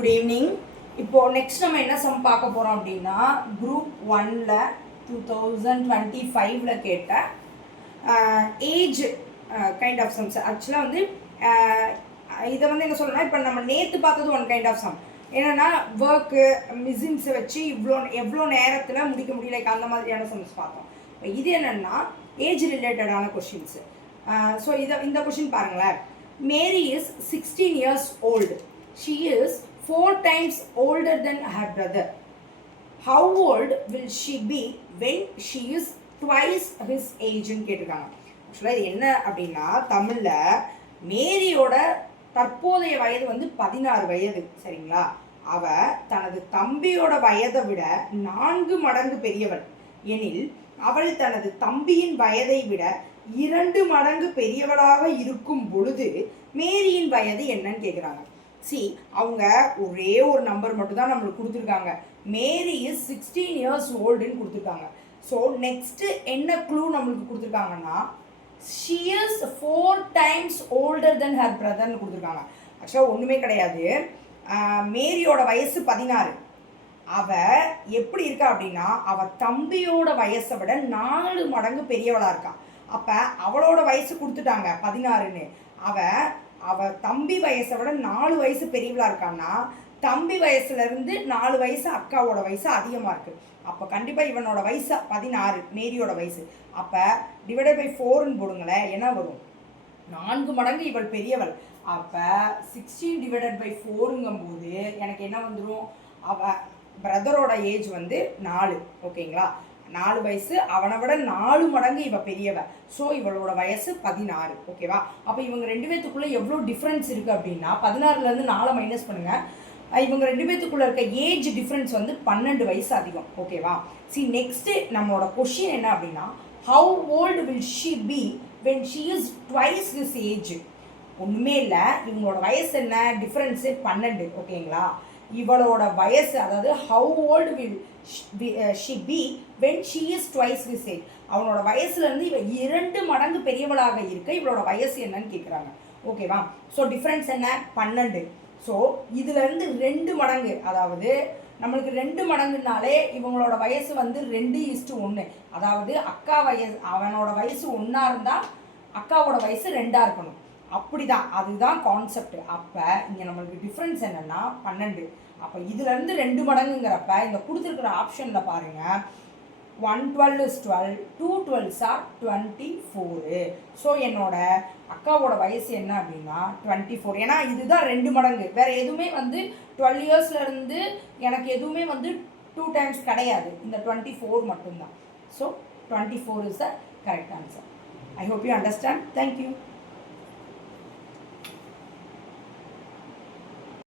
Good evening. இப்போது next நம்ம என்ன சம் பார்க்க போகிறோம் அப்படின்னா குரூப் 1ல் 2025 கேட்ட ஏஜ் கைண்ட் ஆஃப் சம்ஸ். ஆக்சுவலாக வந்து இதை வந்து என்ன சொல்லணும்னா, இப்போ நம்ம நேற்று பார்த்தது ஒன் கைண்ட் ஆஃப் சம். என்னென்னா ஒர்க்கு மிஷின்ஸை வச்சு எவ்வளோ நேரத்தில் முடிக்க முடியல, அந்த மாதிரியான சம்ஸ் பார்த்தோம். இப்போ இது என்னென்னா ஏஜ் ரிலேட்டடான கொஷின்ஸு. ஸோ இந்த கொஷின் பாருங்களேன். Mary is 16 years old. She is 4 times older than her brother. How old will she be when she is twice his age? ன்னு கேட்டிருக்காங்க. ஆக்சுவலாக இது என்ன அப்படின்னா, தமிழில் மேரியோட தற்போதைய வயது வந்து 16 வயது, சரிங்களா? அவ தனது தம்பியோட வயதை விட 4 மடங்கு பெரியவள் எனில் அவள் தனது தம்பியின் வயதை விட 2 மடங்கு பெரியவளாக இருக்கும் பொழுது மேரியின் வயது என்னன்னு கேட்குறாங்க. அவங்க ஒரே ஒரு நம்பர் மட்டும் தான் நம்மளுக்கு கொடுத்துருக்காங்க. மேரி இஸ் 16 years oldன்னு கொடுத்துருக்காங்க. ஸோ நெக்ஸ்ட்டு என்ன க்ளூ நம்மளுக்கு கொடுத்துருக்காங்கன்னா, she is 4 times older than her brotherன்னு கொடுத்துருக்காங்க. ஆக்சுவலாக ஒன்றுமே கிடையாது. மேரியோட வயசு 16. அவள் எப்படி இருக்கா அப்படின்னா, அவள் தம்பியோட வயசை விட 4 மடங்கு பெரியவளாக இருக்கா. அப்போ அவளோட வயசு கொடுத்துட்டாங்க 16ன்னு. அவள் தம்பி வயசை விட 4 வயசு பெரியவளாக இருக்கான்னா, தம்பி வயசுலேருந்து 4 வயசு அக்காவோட வயசு அதிகமாக இருக்குது. அப்போ கண்டிப்பாக இவனோட வயசு 16, மேரியோட வயசு. அப்போ டிவைடட் பை 4ன்னு போடுங்களேன், என்ன வரும்? 4 மடங்கு இவள் பெரியவள். அப்போ 16 டிவைடட் பை 4ங்கும்போது எனக்கு என்ன வந்துடும்? அவள் பிரதரோட ஏஜ் வந்து 4, ஓகேங்களா? 4 வயசு, அவனை விட 4 மடங்கு இவ பெரியவ. ஸோ இவளோட வயசு 16, ஓகேவா? அப்போ இவங்க 2 பேத்துக்குள்ளே எவ்வளோ டிஃப்ரென்ஸ் இருக்குது அப்படின்னா, 16லேருந்து 4 மைனஸ் பண்ணுங்கள். இவங்க 2 பேத்துக்குள்ளே இருக்க ஏஜ் டிஃப்ரென்ஸ் வந்து 12 வயசு அதிகம், ஓகேவா? நெக்ஸ்ட்டு நம்மளோட கொஷின் என்ன அப்படின்னா, how old will she B when she is twice his age? ஒன்றுமே இல்லை, இவங்களோட வயசு என்ன டிஃப்ரென்ஸு 12, ஓகேங்களா? இவளோட வயசு, அதாவது how old will she B when she is twice his age. அவனோட வயசுலேருந்து இவ 2 மடங்கு பெரியவளாக இருக்க இவளோட வயசு என்னன்னு கேட்குறாங்க, ஓகேவா? ஸோ டிஃப்ரென்ஸ் என்ன? 12. ஸோ இதுலேருந்து 2 மடங்கு, அதாவது நம்மளுக்கு 2 மடங்குனாலே இவங்களோட வயசு வந்து 2:1. அதாவது அக்கா வயசு, அவனோட வயசு 1 இருந்தால் அக்காவோட வயசு 2 இருக்கணும். அப்படிதான், அதுதான் கான்செப்ட். அப்போ இங்கே நம்மளுக்கு டிஃப்ரென்ஸ் என்னென்னா 12. அப்போ இதுலேருந்து 2 மடங்குங்கிறப்ப இந்த கொடுத்துருக்குற ஆப்ஷனில் பாருங்கள், 112 is 12, 2 12s are 24. ஸோ என்னோட அக்காவோட வயசு என்ன அப்படின்னா 24. ஏன்னா இதுதான் 2 மடங்கு. வேறு எதுவுமே வந்து 12 இயர்ஸ்லேருந்து எனக்கு எதுவுமே வந்து 2 times கிடையாது. இந்த 24 மட்டும்தான். So 24 is the correct answer. I hope you understand. Thank you.